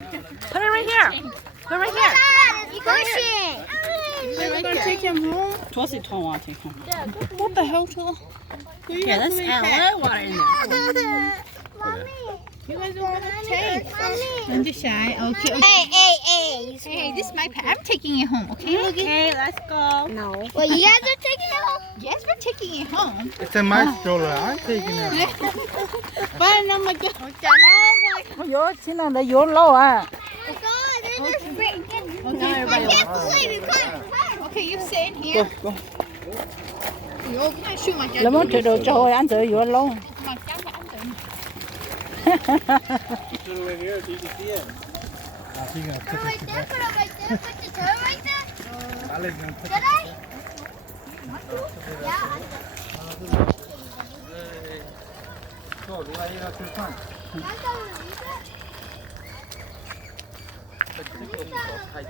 Put it right here. Put it right here. Pushing. We're gonna take him home. Tossy don't want to take home. What the hell, Tola? Yeah, let's add a lot of water in there. Mommy. You guys don't want to take. Mommy. Don't be shy. Okay. Hey. Hey, this is my pet. I'm taking it home. Okay, Logan? Okay, let's go. No. Well, you guys are taking it home? Yes, we're taking it home. It's a my stroller. I'm taking it. Bye, Mama. You're sitting there. You're low, Oh, God. They're just freaking. I can't believe you couldn't. Okay, you sit in here. Go. You're gonna shoot my dad. Làm món trời đồ cho hồi ăn rồi you're low. My dad will answer. Put it right here so you can see it. I think I'll Put it right there. Put it right there. Put the turn right there. Alex gonna put Did I? Yeah. So, do I need to turn? I thought we leave it. I